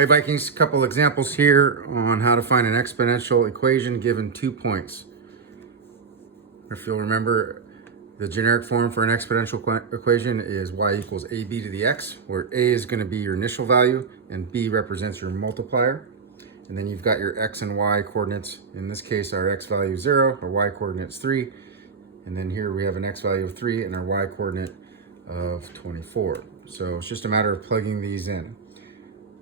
Hey Vikings, a couple examples here on how to find an exponential equation given 2 points. If you'll remember, the generic form for an exponential equation is y equals ab to the x, where a is going to be your initial value and b represents your multiplier. And then you've got your x and y coordinates. In this case, our x value is 0, our y coordinate is 3. And then here we have an x value of 3 and our y coordinate of 24. So it's just a matter of plugging these in.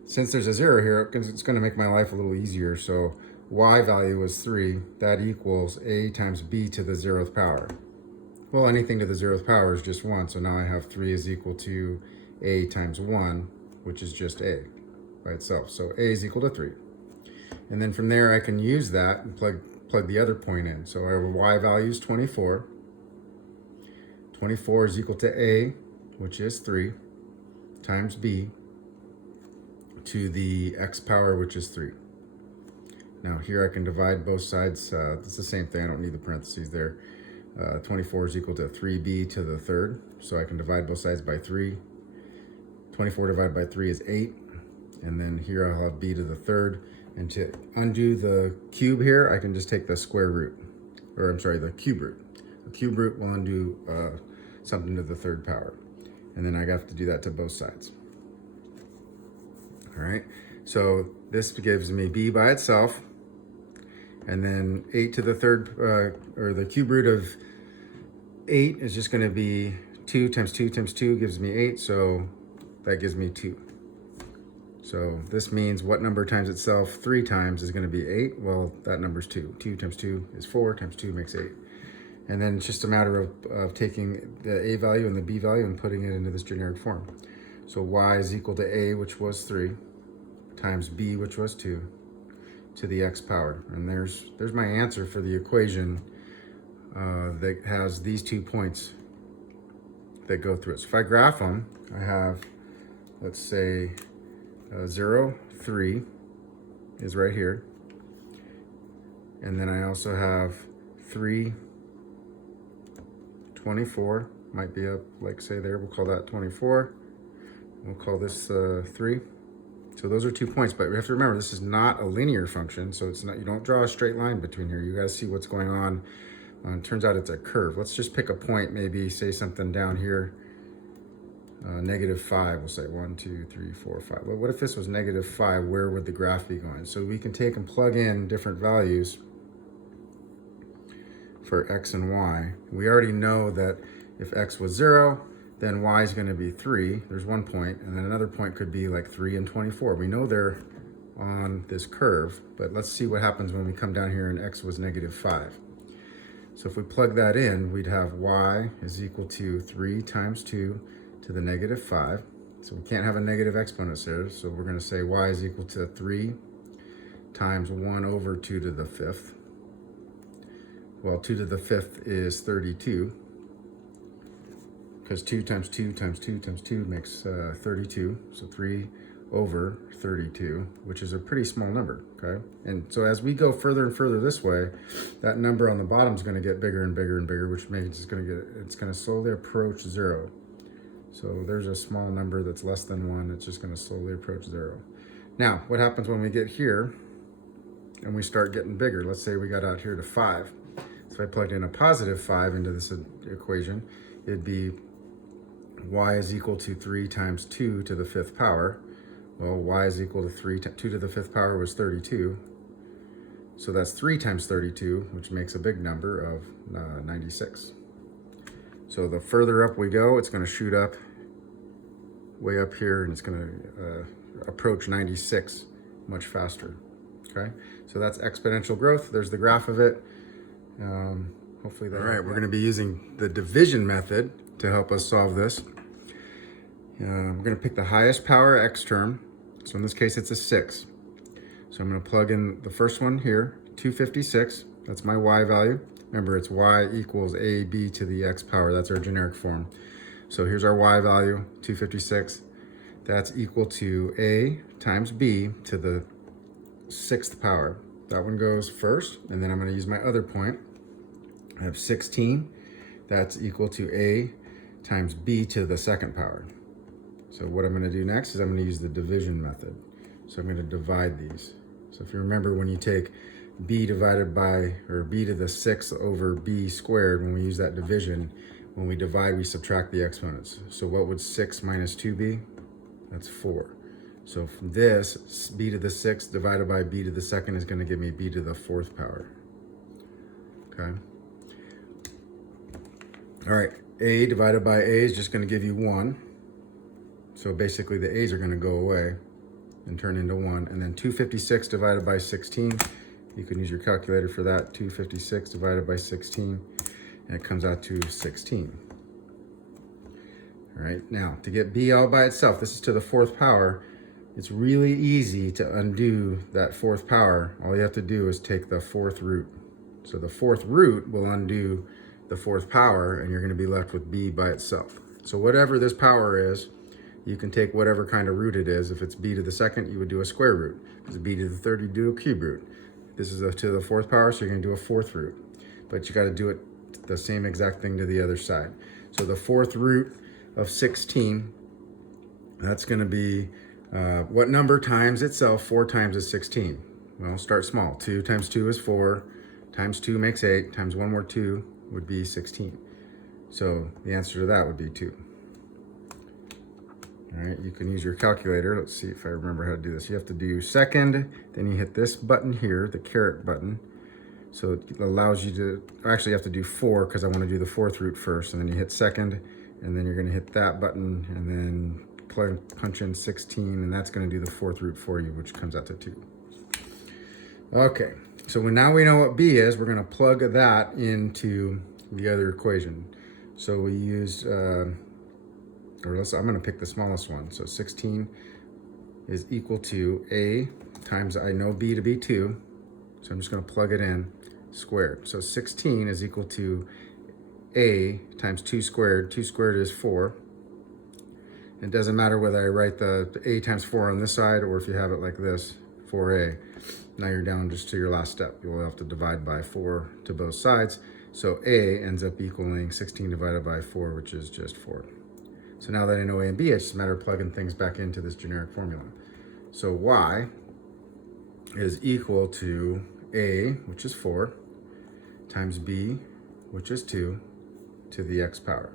Since there's a 0 here, it's going to make my life a little easier. So y value is 3. That equals a times b to the 0th power. Well, anything to the 0th power is just 1. So now I have 3 is equal to a times 1, which is just a by itself. So a is equal to 3. And then from there, I can use that and plug the other point in. So our y value is 24. 24 is equal to a, which is 3, times b to the x power, which is 3. Now here I can divide both sides. It's the same thing. I don't need the parentheses there. 24 is equal to 3b to the 3rd. So I can divide both sides by 3. 24 divided by 3 is 8. And then here I'll have b to the 3rd. And to undo the cube here, I can just take the square root. Or I'm sorry, the cube root. The cube root will undo something to the 3rd power. And then I have to do that to both sides. All right, so this gives me b by itself, and then 8 to the 3rd, or the cube root of 8 is just going to be 2 times 2 times 2 gives me 8, so that gives me 2. So this means what number times itself 3 times is going to be 8? Well, that number is 2. 2 times 2 is 4, times 2 makes 8. And then it's just a matter of taking the a value and the b value and putting it into this generic form. So y is equal to a, which was 3, times b, which was 2, to the x power. And there's my answer for the equation that has these 2 points that go through it. So if I graph them, I have, let's say, 0, 3 is right here. And then I also have 3, 24, might be up, like say there, we'll call that 24. We'll call this 3. So those are 2 points, but we have to remember this is not a linear function, so it's not, you don't draw a straight line between here. You got to see what's going on. It turns out it's a curve. Let's just pick a point, maybe say something down here. -5, we'll say 1, 2, 3, 4, 5. Well, what if this was -5? Where would the graph be going? So we can take and plug in different values for x and y. We already know that if x was 0, then y is going to be 3. There's 1 point, and then another point could be like 3 and 24. We know they're on this curve, but let's see what happens when we come down here and x was -5. So if we plug that in, we'd have y is equal to 3 times 2 to the -5. So we can't have a negative exponent there, so we're going to say y is equal to 3 times 1 over 2 to the 5th. Well, 2 to the 5th is 32. Because 2 times 2 times 2 times 2 makes 32. So 3 over 32, which is a pretty small number, okay? And so as we go further and further this way, that number on the bottom is going to get bigger and bigger and bigger, which means it's going to slowly approach 0. So there's a small number that's less than 1. It's just going to slowly approach 0. Now, what happens when we get here and we start getting bigger? Let's say we got out here to 5. So if I plugged in a positive 5 into this equation, it'd be y is equal to 3 times 2 to the 5th power. Well, y is equal to 2 to the 5th power was 32. So that's 3 times 32, which makes a big number of 96. So the further up we go, it's going to shoot up way up here, and it's going to approach 96 much faster. Okay, so that's exponential growth. There's the graph of it. Hopefully that. All right, we're going to be using the division method to help us solve this. We're going to pick the highest power x term. So in this case, it's a 6. So I'm going to plug in the first one here, 256. That's my y value. Remember, it's y equals ab to the x power. That's our generic form. So here's our y value, 256. That's equal to a times b to the 6th power. That one goes first, and then I'm going to use my other point. I have 16. That's equal to a times b to the 2nd power. So what I'm going to do next is I'm going to use the division method. So I'm going to divide these. So if you remember, when you take b divided by, or b to the 6th over b squared, when we use that division, when we divide, we subtract the exponents. So what would 6 minus 2 be? That's 4. So from this, b to the 6th divided by b to the 2nd is going to give me b to the 4th power. Okay. All right, a divided by a is just going to give you 1. So basically the a's are going to go away and turn into 1. And then 256 divided by 16, you can use your calculator for that. 256 divided by 16, and it comes out to 16. All right, now to get b all by itself, this is to the 4th power. It's really easy to undo that 4th power. All you have to do is take the 4th root. So the 4th root will undo the 4th power, and you're going to be left with b by itself. So whatever this power is, you can take whatever kind of root it is. If it's b to the 2nd, you would do a square root. If it's b to the 3rd, you do a cube root. This is to the 4th power, so you're going to do a 4th root. But you got to do it the same exact thing to the other side. So the 4th root of 16, that's going to be what number times itself? 4 times is 16. Well, start small. 2 times 2 is 4. Times 2 makes 8. Times 1 more 2 would be 16. So the answer to that would be 2. All right, you can use your calculator. Let's see if I remember how to do this. You have to do second, then you hit this button here, the caret button. So it allows you to, actually you have to do 4 because I want to do the 4th root first, and then you hit second, and then you're going to hit that button, and then punch in 16, and that's going to do the 4th root for you, which comes out to 2. Okay, so now we know what b is, we're going to plug that into the other equation. So we used, I'm going to pick the smallest one. So 16 is equal to a times, I know b to be 2, so I'm just going to plug it in, squared. So 16 is equal to a times 2 squared. 2 squared is 4. It doesn't matter whether I write the a times 4 on this side, or if you have it like this, 4a. Now you're down just to your last step. You'll have to divide by 4 to both sides. So a ends up equaling 16 divided by 4, which is just 4. So now that I know a and b, it's just a matter of plugging things back into this generic formula. So y is equal to a, which is 4, times b, which is 2, to the x power.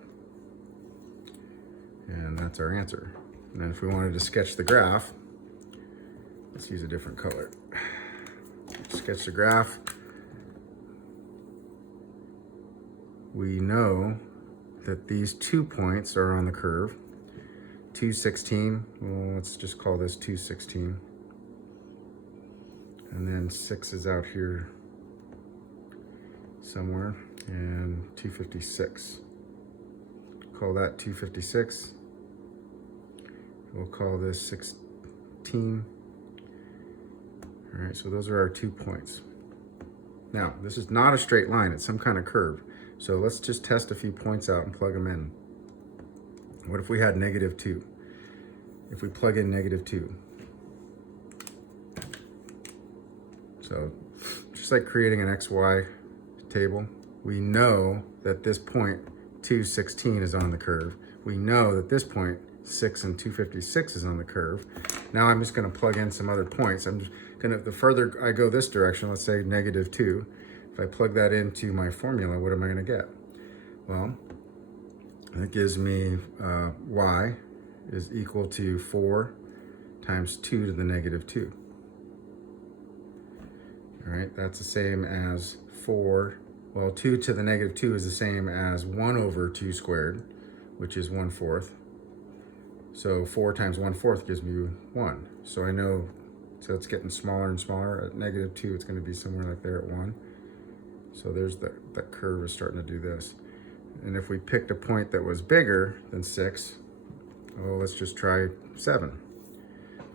And that's our answer. And then if we wanted to sketch the graph, let's use a different color. Sketch the graph. We know that these 2 points are on the curve. 216, well, let's just call this 216. And then 6 is out here somewhere, and 256. Call that 256. We'll call this 16. All right, so those are our 2 points. Now, this is not a straight line, it's some kind of curve. So let's just test a few points out and plug them in. What if we had -2? If we plug in -2. So just like creating an XY table, we know that this point 216 is on the curve. We know that this point 6 and 256 is on the curve. Now I'm just going to plug in some other points. I'm just going to, the further I go this direction, let's say -2, if I plug that into my formula, what am I going to get? Well, that gives me y is equal to 4 times 2 to the -2. All right, that's the same as 4. Well, 2 to the -2 is the same as 1 over 2 squared, which is 1/4. So 4 times 1/4 gives me 1. So I know, so it's getting smaller and smaller. At -2, it's going to be somewhere like there at 1. So there's that curve is starting to do this. And if we picked a point that was bigger than 6, well, let's just try 7.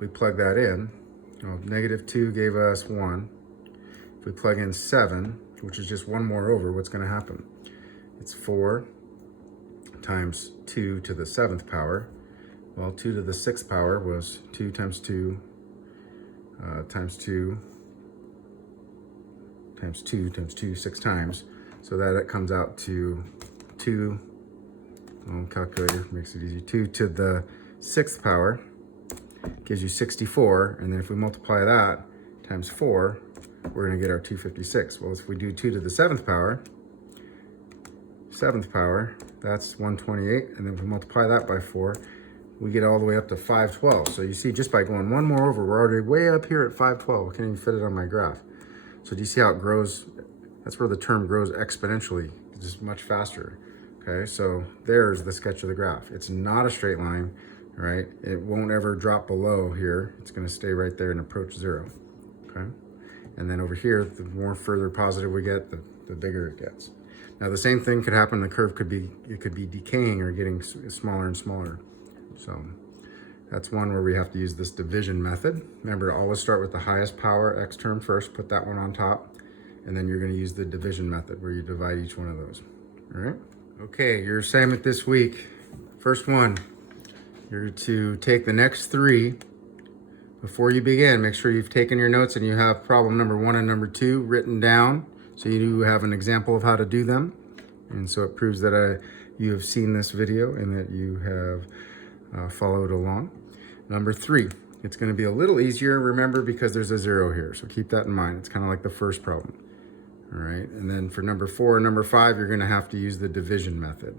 We plug that in. Well, -2 gave us 1. If we plug in 7, which is just 1 more over, what's going to happen? It's 4 times 2 to the 7th power. Well, 2 to the 6th power was 2 times 2 times 2 times 2 times 2, 6 times. So that it comes out to 2, calculator makes it easy, 2 to the 6th power. gives you 64. And then if we multiply that times 4, we're going to get our 256. Well, if we do 2 to the 7th power, that's 128. And then if we multiply that by 4, we get all the way up to 512. So you see, just by going one more over, we're already way up here at 512. I can't even fit it on my graph. So do you see how it grows? That's where the term grows exponentially, just much faster. Okay, so there's the sketch of the graph. It's not a straight line, right? It won't ever drop below here. It's gonna stay right there and approach 0, okay? And then over here, the more further positive we get, the bigger it gets. Now the same thing could happen. The curve could be decaying or getting smaller and smaller. So that's one where we have to use this division method. Remember to always start with the highest power x term first, put that one on top, and then you're going to use the division method where you divide each one of those. All right? Okay, your assignment this week, first one, you're to take the next 3. Before you begin, make sure you've taken your notes and you have problem number 1 and number 2 written down, so you have an example of how to do them. And so it proves that you have seen this video and that you have followed along. Number 3, it's going to be a little easier, remember, because there's a 0 here. So keep that in mind. It's kind of like the first problem. All right, and then for number 4 and number 5, you're going to have to use the division method.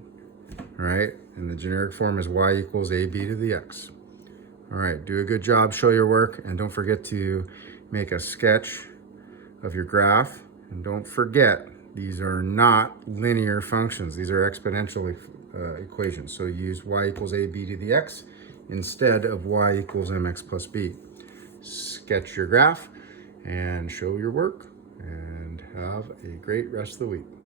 All right, and the generic form is y equals ab to the x. All right, do a good job, show your work, and don't forget to make a sketch of your graph. And don't forget, these are not linear functions. These are exponential equations. So use y equals ab to the x instead of y equals mx plus b. Sketch your graph and show your work, and have a great rest of the week.